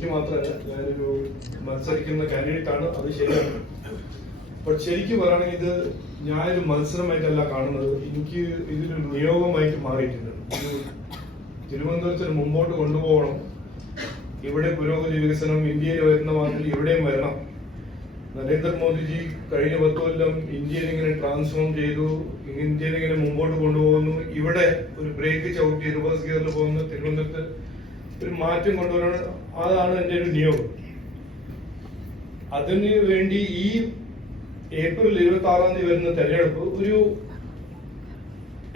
എനിക്ക് മാത്രമല്ല ഞാനൊരു മത്സരിക്കുന്ന കാൻഡിഡേറ്റ് ആണ് അത് ശരിയാണ്. അപ്പൊ ശരിക്കും പറയുകയാണെങ്കിൽ ഇത് ഞാനൊരു മത്സരമായിട്ടല്ല കാണുന്നത്. എനിക്ക് ഇതൊരു നിയോഗമായിട്ട് മാറിയിട്ടുണ്ട്. തിരുവനന്തപുരത്ത് മുമ്പോട്ട് കൊണ്ടുപോകണം. ഇവിടെ പുരോഗതി വികസനം ഇന്ത്യയിൽ വരുന്ന മാതിരി ഇവിടെയും വരണം. നരേന്ദ്രമോദിജി കഴിഞ്ഞ പത്ത് കൊല്ലം ഇന്ത്യയിൽ ഇങ്ങനെ ട്രാൻസ്ഫോം ചെയ്തു ഇന്ത്യയിൽ ഇങ്ങനെ മുമ്പോട്ട് കൊണ്ടുപോകുന്നു. ഇവിടെ ഒരു ബ്രേക്ക് ചവിട്ടി റിവേഴ്സ് ഗിയറിൽ പോകുന്നു. തിരുവനന്തപുരത്ത് ഒരു മാറ്റം കൊണ്ടുവരാണ് അതാണ് എന്റെ ഒരു നിയോഗം. അതിന് വേണ്ടി ഈ ഏപ്രിൽ ഇരുപത്തി ആറാം തീയതി വരുന്ന തെരഞ്ഞെടുപ്പ് ഒരു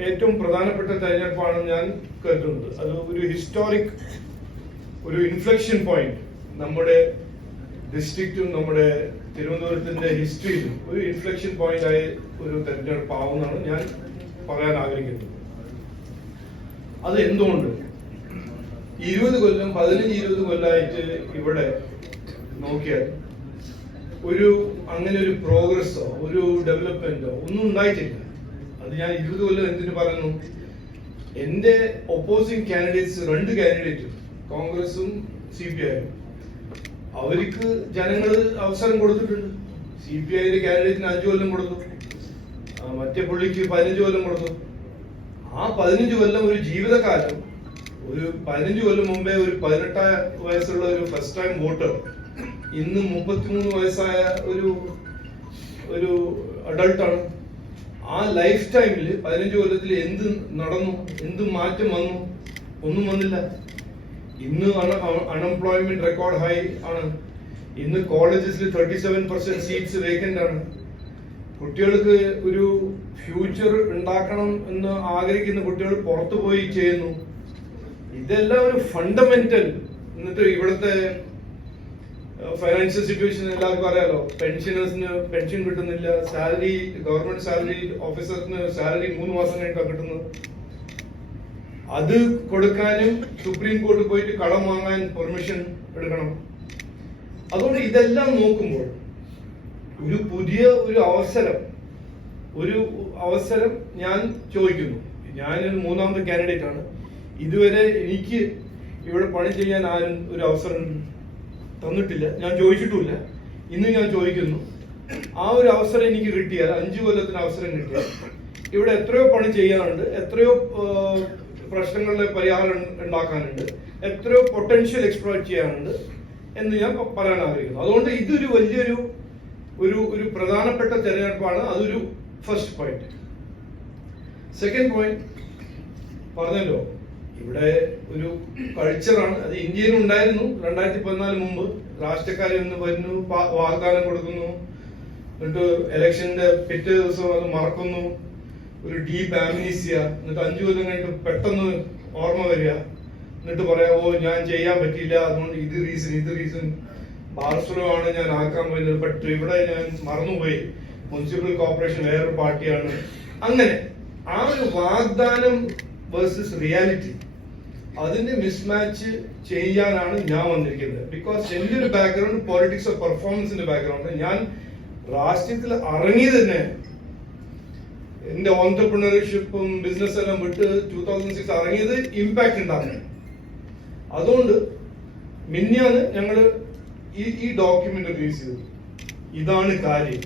ഏറ്റവും പ്രധാനപ്പെട്ട തെരഞ്ഞെടുപ്പാണ് ഞാൻ കരുതുന്നത്. അത് ഒരു ഹിസ്റ്റോറിക് ഒരു ഇൻഫ്ലക്ഷൻ പോയിന്റ് നമ്മുടെ ഡിസ്ട്രിക്റ്റും നമ്മുടെ തിരുവനന്തപുരത്തിന്റെ ഹിസ്റ്ററിയിലും ഒരു ഇൻഫ്ലക്ഷൻ പോയിന്റ് ആയി ഒരു തെരഞ്ഞെടുപ്പ് ആവുമെന്നാണ് ഞാൻ പറയാൻ ആഗ്രഹിക്കുന്നത്. അത് എന്തുകൊണ്ട്? ഇരുപത് കൊല്ലം പതിനഞ്ച് ഇരുപത് കൊല്ലമായിട്ട് ഇവിടെ നോക്കിയാൽ ഒരു അങ്ങനെ ഒരു പ്രോഗ്രസ്സോ ഒരു ഡെവലപ്മെന്റോ ഒന്നും ഉണ്ടായിട്ടില്ല. അത് ഞാൻ ഇരുപത് കൊല്ലം എന്തിനു പറയുന്നു? എന്റെ ഒപ്പോസിംഗ് കാൻഡിഡേറ്റ്സ് രണ്ട് കാൻഡിഡേറ്റും കോൺഗ്രസും സി പി ഐയും അവർക്ക് ജനങ്ങൾ അവസരം കൊടുത്തിട്ടുണ്ട്. സി പി ഐയുടെ കാൻഡിഡേറ്റിന് അഞ്ചു കൊല്ലം കൊടുത്തു. മറ്റേ പുള്ളിക്ക് പതിനഞ്ച് കൊല്ലം കൊടുത്തു. ആ പതിനഞ്ച് കൊല്ലം ഒരു ജീവിതകാലം ഒരു പതിനഞ്ച് കൊല്ലം മുമ്പേ ഒരു പതിനെട്ടാം വയസ്സുള്ള ഒരു ഫസ്റ്റ് ടൈം വോട്ടർ ഇന്ന് മുപ്പത്തിമൂന്ന് വയസ്സായ ഒരു ഒരു അഡൾട്ടാണ് ആ ലൈഫ് ടൈമിൽ പതിനഞ്ച് കൊല്ലത്തിൽ എന്ത് നടന്നു എന്ത് മാറ്റം വന്നു? ഒന്നും വന്നില്ല. ഇന്ന് അൺഎംപ്ലോയ്മെന്റ് റെക്കോർഡ് ഹൈ ആണ്. ഇന്ന് കോളേജസിൽ thirty seven percent seats vacant ആണ്. കുട്ടികൾക്ക് ഒരു ഫ്യൂച്ചർ ഉണ്ടാക്കണം എന്ന് ആഗ്രഹിക്കുന്ന കുട്ടികൾ പുറത്തു പോയി ചെയ്യുന്നു. ഇതെല്ലാം ഒരു ഫണ്ടമെന്റൽ എന്നിട്ട് ഇവിടുത്തെ ഫൈനാൻഷ്യൽ സിറ്റുവേഷൻ എല്ലാവർക്കും അറിയാലോ. പെൻഷനേഴ്സിന് പെൻഷൻ കിട്ടുന്നില്ല. സാലറി ഗവൺമെന്റ് സാലറി ഓഫീസറിന് സാലറി മൂന്ന് മാസം കഴിഞ്ഞിട്ടാണ് കിട്ടുന്നത്. അത് കൊടുക്കാനും സുപ്രീം കോർട്ടിൽ പോയിട്ട് കടം വാങ്ങാൻ പെർമിഷൻ എടുക്കണം. അതുകൊണ്ട് ഇതെല്ലാം നോക്കുമ്പോൾ ഒരു പുതിയ ഒരു അവസരം ഒരു അവസരം ഞാൻ ചോദിക്കുന്നു. ഞാൻ മൂന്നാമത്തെ കാൻഡിഡേറ്റ് ആണ്. ഇതുവരെ എനിക്ക് ഇവിടെ പണി ചെയ്യാൻ ആരും ഒരു അവസരം തന്നിട്ടില്ല. ഞാൻ ചോദിച്ചിട്ടുമില്ല. ഇന്ന് ഞാൻ ചോദിക്കുന്നു. ആ ഒരു അവസരം എനിക്ക് കിട്ടിയാൽ അഞ്ചു കൊല്ലത്തിന് അവസരം കിട്ടിയാൽ ഇവിടെ എത്രയോ പണി ചെയ്യാനുണ്ട് എത്രയോ പ്രശ്നങ്ങളുടെ പരിഹാരം ഉണ്ടാക്കാനുണ്ട് എത്രയോ പൊട്ടൻഷ്യൽ എക്സ്പ്ലോയിറ്റ് ചെയ്യാനുണ്ട് എന്ന് ഞാൻ പറയാൻ ആഗ്രഹിക്കുന്നു. അതുകൊണ്ട് ഇതൊരു വലിയൊരു ഒരു ഒരു പ്രധാനപ്പെട്ട തെരഞ്ഞെടുപ്പാണ്. അതൊരു ഫസ്റ്റ് പോയിന്റ് സെക്കൻഡ് പോയിന്റ് പറഞ്ഞല്ലോ. ഇവിടെ ഒരു കൾച്ചറാണ് അത് ഇന്ത്യയിൽ ഉണ്ടായിരുന്നു. രണ്ടായിരത്തി പതിനാല് മുമ്പ് രാഷ്ട്രീയക്കാർ ഒന്ന് വരുന്നു വാഗ്ദാനം കൊടുക്കുന്നു. എന്നിട്ട് ഇലക്ഷന്റെ പിറ്റേ ദിവസം അത് മറക്കുന്നു. ഒരു ഡീപ് ആംനീസിയ എന്നിട്ട് അഞ്ചു കൊല്ലം കഴിഞ്ഞിട്ട് പെട്ടെന്ന് ഓർമ്മ വരിക. എന്നിട്ട് പറയാം ഓ ഞാൻ ചെയ്യാൻ പറ്റിയില്ല. അതുകൊണ്ട് ഇത് റീസൺ ഇത് റീസൺ ബാർസലോ ആണ് ഞാൻ ആക്കാൻ പോയത് ബട്ട് ഇവിടെ ഞാൻ മറന്നുപോയി. മുനിസിപ്പൽ കോർപ്പറേഷൻ വേറൊരു പാർട്ടിയാണ്. അങ്ങനെ ആ ഒരു വാഗ്ദാനം വേഴ്സസ് റിയാലിറ്റി അതിന്റെ മിസ്മാച്ച് ചെയ്യാനാണ് ഞാൻ വന്നിരിക്കുന്നത്. ബിക്കോസ് എന്റെ ഒരു ബാക്ക്ഗ്രൗണ്ട് പൊളിറ്റിക്സ് ഓഫ് പെർഫോമൻസിന്റെ ബാക്ക്ഗ്രൗണ്ട് ഞാൻ രാഷ്ട്രീയത്തിൽ ഇറങ്ങി തന്നെ എന്റെ ഓൺടർപ്രണർഷിപ്പും ബിസിനസ് എല്ലാം വിട്ട് ടൂ തൗസൻഡ് സിക്സ് ഇറങ്ങിയത് ഇമ്പാക്ട് ഉണ്ടാകുന്നത് അതുകൊണ്ട് മിന്നാണ് ഞങ്ങൾ ഈ ഈ ഡോക്യുമെന്റ് റിലീസ് ചെയ്തത് ഇതാണ് കാര്യം.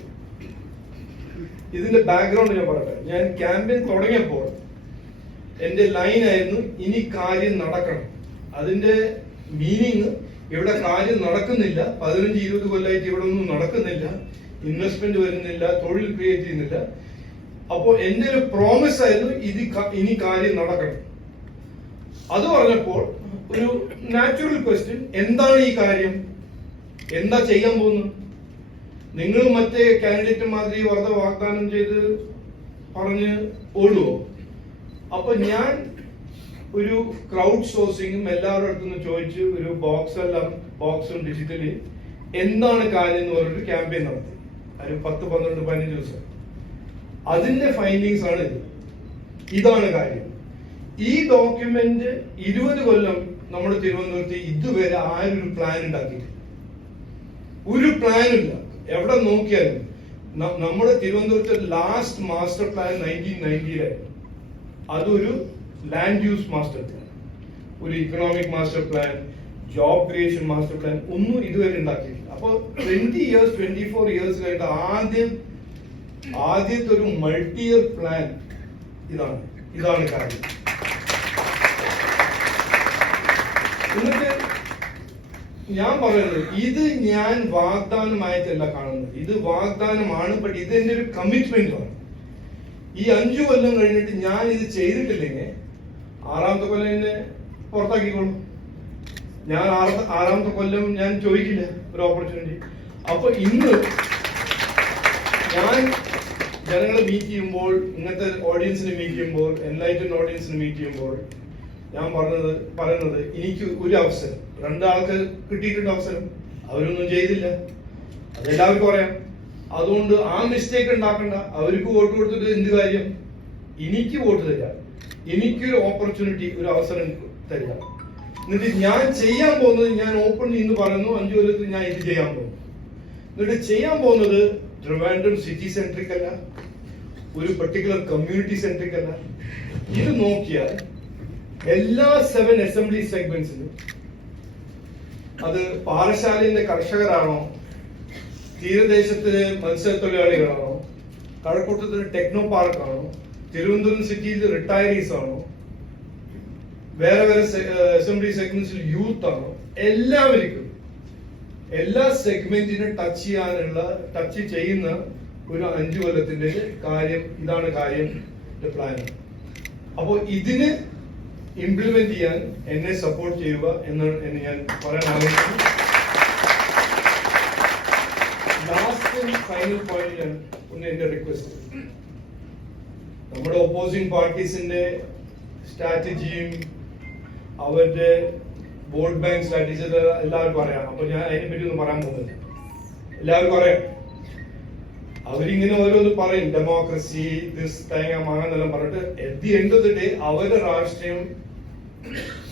ഇതിന്റെ ബാക്ക്ഗ്രൗണ്ട് ഞാൻ പറയട്ടെ. ഞാൻ ക്യാമ്പയിൻ തുടങ്ങിയപ്പോൾ എന്റെ ലൈൻ ആയിരുന്നു ഇനി കാര്യം നടക്കണം. അതിന്റെ മീനിങ് ഇവിടെ കാര്യം നടക്കുന്നില്ല. പതിനഞ്ച് ഇരുപത് കൊല്ലമായിട്ട് ഇവിടെ ഒന്നും നടക്കുന്നില്ല. ഇൻവെസ്റ്റ്മെന്റ് വരുന്നില്ല തൊഴിൽ ക്രിയേറ്റ് ചെയ്യുന്നില്ല. അപ്പോ എന്റെ ഒരു പ്രോമിസ് ആയിരുന്നു ഇത് ഇനി കാര്യം നടക്കണം. അത് പറഞ്ഞപ്പോൾ ഒരു നാച്ചുറൽ ക്വസ്റ്റ്യൻ എന്താണ് ഈ കാര്യം? എന്താ ചെയ്യാൻ പോകുന്നത്? നിങ്ങൾ മറ്റേ കാൻഡിഡേറ്റ് മാതിരി വെറുതെ വാഗ്ദാനം ചെയ്ത് പറഞ്ഞ് ഓടുവോ? അപ്പൊ ഞാൻ ഒരു ക്രൗഡ് സോഴ്സിങ്ങും എല്ലാവരുടെ അടുത്തുനിന്ന് ചോദിച്ച് ഒരു ബോക്സ് എല്ലാം ബോക്സും ഡിജിറ്റലി എന്താണ് കാര്യം എന്ന് പറഞ്ഞിട്ട് ക്യാമ്പയിൻ നടത്തി. ഒരു പത്ത് പന്ത്രണ്ട് പതിനഞ്ച് ദിവസം. അതിന്റെ ഫൈൻഡിങ്സ് ആണ് ഇത്. ഇതാണ് കാര്യം. ഈ ഡോക്യുമെന്റ് ഇരുപത് കൊല്ലം നമ്മുടെ തിരുവനന്തപുരത്ത് ഇതുവരെ ആരും ഒരു പ്ലാൻ ഉണ്ടാക്കിയിട്ടില്ല. ഒരു പ്ലാൻ ഇല്ല. എവിടെ നോക്കിയാലും നമ്മുടെ തിരുവനന്തപുരത്തെ ലാസ്റ്റ് മാസ്റ്റർ പ്ലാൻ നയന്റീൻ നയന്റിയിലായിരുന്നു അതൊരു ലാൻഡ് യൂസ് മാസ്റ്റർ പ്ലാൻ ഒരു economic master plan job creation master plan ഒന്നും ഇതുവരെ ഉണ്ടാക്കിയിട്ടില്ല. അപ്പോൾ twenty years twenty four years കഴിഞ്ഞിട്ട് ആദ്യം ആദ്യത്തെ ഒരു മൾട്ടി ഇയർ പ്ലാൻ ഇതാണ്. ഇതാണ് കാര്യം. എന്നിട്ട് ഞാൻ പറയുന്നത് ഇത് ഞാൻ വാഗ്ദാനമായിട്ടല്ല കാണുന്നത്. ഇത് വാഗ്ദാനമാണ് ബട്ട് ഇത് എന്റെ ഒരു കമ്മിറ്റ്മെന്റ് ആണ്. ഈ അഞ്ചു കൊല്ലം കഴിഞ്ഞിട്ട് ഞാൻ ഇത് ചെയ്തിട്ടില്ലെങ്കിൽ ആറാമത്തെ കൊല്ലം എന്നെ പുറത്താക്കിക്കോളും. ഞാൻ ആറ- ആറാമത്തെ കൊല്ലം ഞാൻ ചോദിക്കില്ല ഒരു ഓപ്പർച്യൂണിറ്റി അപ്പൊ ഇന്ന് ഞാൻ ജനങ്ങളെ മീറ്റ് ചെയ്യുമ്പോൾ ഇങ്ങനത്തെ ഓഡിയൻസിനെ മീറ്റ് ചെയ്യുമ്പോൾ എൻലൈറ്റഡ് ഓഡിയൻസിനെ മീറ്റ് ചെയ്യുമ്പോൾ ഞാൻ പറഞ്ഞത് പറയുന്നത് എനിക്ക് ഒരു അവസരം. രണ്ടാൾക്ക് കിട്ടിയിട്ടുണ്ട് അവസരം. അവരൊന്നും ചെയ്തില്ല. അതെല്ലാവർക്കും അറിയാം. അതുകൊണ്ട് ആ മിസ്റ്റേക്ക് ഉണ്ടാക്കണ്ട. അവർക്ക് വോട്ട് കൊടുത്തിട്ട് എന്ത് കാര്യം? എനിക്ക് വോട്ട് തരിക എനിക്കൊരു ഓപ്പർച്യൂണിറ്റി ഒരു അവസരം തരിക എന്നിട്ട് ഞാൻ ചെയ്യാൻ പോകുന്നത് ഞാൻ ഓപ്പൺ ഇന്ന് പറയുന്നു. അഞ്ചു കൊല്ലത്തിൽ ഞാൻ ഇത് ചെയ്യാൻ പോകുന്നു. എന്നിട്ട് ചെയ്യാൻ പോകുന്നത് ട്രിവാൻഡ്രം സിറ്റി സെൻട്രിക് അല്ല. ഒരു പെർട്ടിക്കുലർ കമ്മ്യൂണിറ്റി സെൻട്രിക് അല്ല. ഇത് നോക്കിയാൽ എല്ലാ സെവൻ അസംബ്ലി സെഗ്മെന്റ്സിലും അത് പാറശാലയിലെ കർഷകരാണോ തീരദേശത്തിലെ മത്സ്യത്തൊഴിലാളികളാണോ? കഴക്കൂട്ടത്തിന് ടെക്നോ പാർക്കാണോ തിരുവനന്തപുരം സിറ്റിയിൽ റിട്ടയറീസ് ആണോ? വേറെ വേറെ അസംബ്ലി സെഗ്മെന്റ്സിൽ യൂത്ത് ആണോ? എല്ലാവർക്കും എല്ലാ സെഗ്മെന്റിനും ടച്ച് ചെയ്യാനുള്ള ടച്ച് ചെയ്യുന്ന ഒരു അഞ്ചു കൊല്ലത്തിന്റെ കാര്യം ഇതാണ് കാര്യം പ്ലാൻ അപ്പോൾ ഇതിന് ഇംപ്ലിമെന്റ് ചെയ്യാൻ എന്നെ സപ്പോർട്ട് ചെയ്യുക എന്ന് ഞാൻ പറയാൻ ആഗ്രഹിക്കുന്നു. ലാസ്റ്റ് ഫൈനൽ പോയിന്റ് ഒന്ന് എന്റെ റിക്വസ്റ്റ് നമ്മുടെ ഓപ്പോസിംഗ് പാർട്ടീസിന്റെ സ്ട്രാറ്റജിയും അവരുടെ വോട്ട് ബാങ്ക് സ്ട്രാറ്റജി എല്ലാവർക്കും അറിയാം. അപ്പൊ ഞാൻ അതിനെ പറ്റി ഒന്നും പറയാൻ പോകുന്നില്ല. എല്ലാവർക്കും അറിയാം. അവരിങ്ങനെ ഓരോന്ന് പറയും. ഡെമോക്രസി ദിസ് തേങ്ങ മാങ്ങ പറഞ്ഞിട്ട് എത്തി അവരുടെ രാഷ്ട്രീയം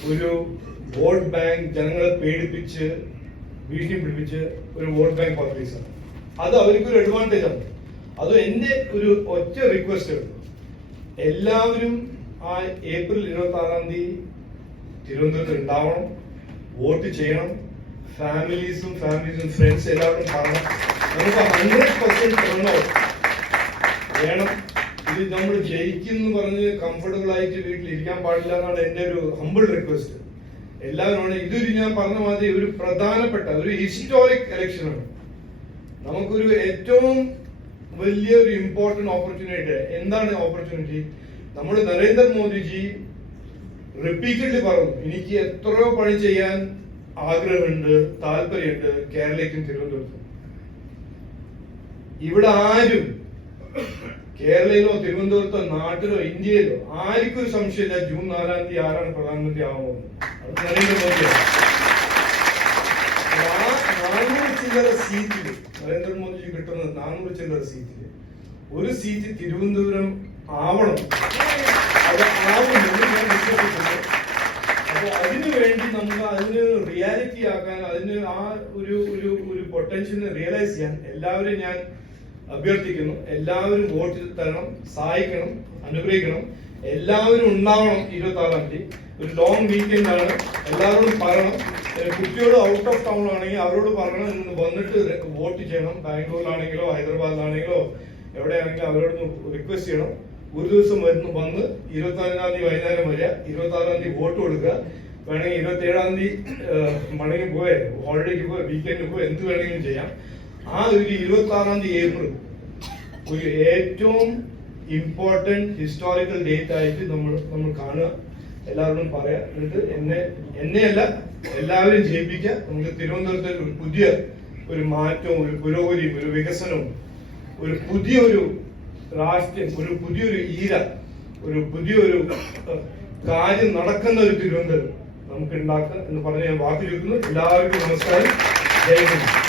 ഒരു വോട്ട് ബാങ്ക് ജനങ്ങളെ പേടിപ്പിച്ച് ഭീഷണി പിടിപ്പിച്ച് ഒരു വോട്ട് ബാങ്ക് പോലീസാണ് അത് അവർക്കൊരു അഡ്വാന്റേജ് ആണ്. അത് എന്റെ ഒരു ഒറ്റ റിക്വസ്റ്റ് ആണ്. എല്ലാവരും ആ ഏപ്രിൽ ഇരുപത്തി ആറാം തീയതി തിരുവനന്തപുരത്ത് ഉണ്ടാവണം വോട്ട് ചെയ്യണം ഫാമിലീസും ഫാമിലീസും ഫ്രണ്ട്സ് എല്ലാവരും കാണണം. നമുക്ക് ഹൺഡ്രഡ് പെർസെന്റ് വേണം. ഇത് നമ്മൾ ജയിക്കുന്നു പറഞ്ഞ് കംഫർട്ടബിൾ ആയിട്ട് വീട്ടിൽ ഇരിക്കാൻ പാടില്ല എന്നാണ് എന്റെ ഒരു ഹമ്പിൾ റിക്വസ്റ്റ് എല്ലാവരും ഇതൊരു ഞാൻ പറഞ്ഞ മാതിരി ഒരു പ്രധാനപ്പെട്ട ഒരു ഹിസ്റ്റോറിക് ഇലക്ഷനാണ് നമുക്കൊരു ഏറ്റവും വലിയ ഒരു ഇമ്പോർട്ടന്റ് ഓപ്പർച്യൂണിറ്റി എന്താണ് ഓപ്പർച്യൂണിറ്റി നമ്മൾ നരേന്ദ്രമോദിജി റിപ്പീറ്റഡ്ലി പറഞ്ഞു എനിക്ക് എത്രയോ പണി ചെയ്യാൻ ആഗ്രഹമുണ്ട് താല്പര്യമുണ്ട് കേരളയ്ക്കും തിരുവനന്തപുരത്തും. ഇവിടെ ആരും കേരളയിലോ തിരുവനന്തപുരത്തോ നാട്ടിലോ ഇന്ത്യയിലോ ആർക്കും ഒരു സംശയമില്ല ജൂൺ നാലാം തീയതി ആരാണ് പ്രധാനമന്ത്രി ആവുന്നത് അത് നരേന്ദ്രമോദിയാണ് ചില്ലറ സീറ്റിൽ നരേന്ദ്രമോദിജി കിട്ടുന്നത് നാനൂറ് ചില്ലറ സീറ്റിൽ ഒരു സീറ്റ് തിരുവനന്തപുരം ആവണം. അത് ആവുമെന്ന് ഞാൻ വിശ്വസിക്കുന്നു. അപ്പൊ അതിനു വേണ്ടി നമുക്ക് അതിന് റിയാലിറ്റി ആക്കാൻ അതിന് ആ ഒരു ഒരു ഒരു പൊട്ടൻഷ്യലിനെ റിയലൈസ് ചെയ്യാൻ എല്ലാവരും ഞാൻ അഭ്യർത്ഥിക്കുന്നു. എല്ലാവരും വോട്ട് തരണം സഹായിക്കണം അനുഗ്രഹിക്കണം. എല്ലാവരും ഉണ്ടാവണം ഇരുപത്തി ആറാം തീയതി. ഒരു ലോങ് വീക്കെൻഡ് ആണ്. എല്ലാവരോടും പറയണം. കുട്ടിയോട് ഔട്ട് ഓഫ് ടൗൺ ആണെങ്കിൽ അവരോട് പറയണം. ഇന്ന് വന്നിട്ട് വോട്ട് ചെയ്യണം. ബാംഗ്ലൂരിലാണെങ്കിലോ ഹൈദരാബാദിലാണെങ്കിലോ എവിടെയാണെങ്കിലും അവരോട് റിക്വസ്റ്റ് ചെയ്യണം. ഒരു ദിവസം വരുന്നു വന്ന് ഇരുപത്തി നാലാം തീയതി വൈകുന്നേരം വരിക. ഇരുപത്തി ആറാം തീയതി വോട്ട് കൊടുക്കുക. വേണമെങ്കിൽ ഇരുപത്തി ഏഴാം തീയതി മടങ്ങി പോയേ ഹോളിഡേക്ക് പോയി വീക്കെൻഡിൽ പോയി എന്ത് വേണമെങ്കിലും ചെയ്യാം. ആ ഒരു ഇരുപത്തി ആറാം തീയതി ഏപ്രിൽ. ഒരു ഏറ്റവും ഇമ്പോർട്ടന്റ് ഹിസ്റ്റോറിക്കൽ ഡേറ്റ് ആയിട്ട് നമ്മൾ നമ്മൾ കാണുക. എല്ലാവരോടും പറയാം. എന്നിട്ട് എന്നെ എന്നെയല്ല എല്ലാവരും ജയിപ്പിക്കുക. നമുക്ക് തിരുവനന്തപുരത്ത് ഒരു പുതിയ ഒരു മാറ്റവും ഒരു പുരോഗതിയും ഒരു വികസനവും ഒരു പുതിയൊരു രാഷ്ട്രീയം ഒരു പുതിയൊരു ഈര ഒരു പുതിയൊരു കാര്യം നടക്കുന്ന ഒരു തിരുവനന്തപുരം നമുക്ക് ഉണ്ടാക്കുക എന്ന് പറഞ്ഞ് ഞാൻ വാക്ക് ചോദിക്കുന്നു എല്ലാവർക്കും നമസ്കാരം. ജയ ഹിന്ദ്.